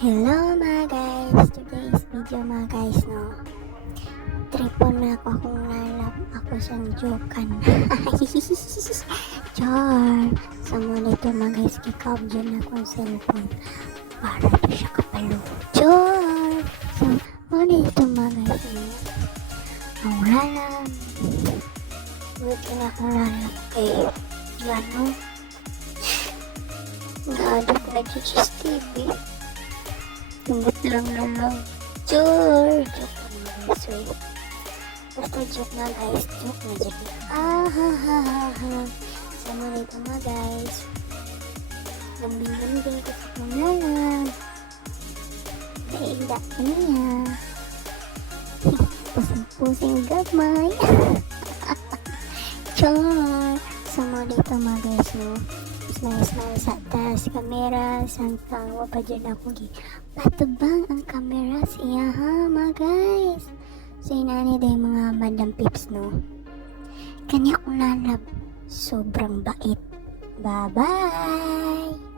Hello mga guys! Today's video mga guys, no? Tripon na ako kung lalap ako siyang jokan. Char! Sa muna ito mga guys, kikaw dyan akong cellphone para di siya kapalo. Char! So, muna ito mga guys, no? Ang lalap. Buti na akong lalap kay Gano. Naadap na Gigi TV. Tunggot lang na lang. Joke na guys, wait. Basta joke na guys. Joke na joke na. Ha. Sama nito mga guys. Lambing-lambing ko sa pangalan. Naigda ka niya. Pusing-pusing gamay. Char! Sama nito mga guys, no? Smile sa taas kamera sangkang wapa dyan ako patubang ang kamera siya ha mga guys. So inani day mga madam pips, no? Kanya kong lalab sobrang bait. Bye bye.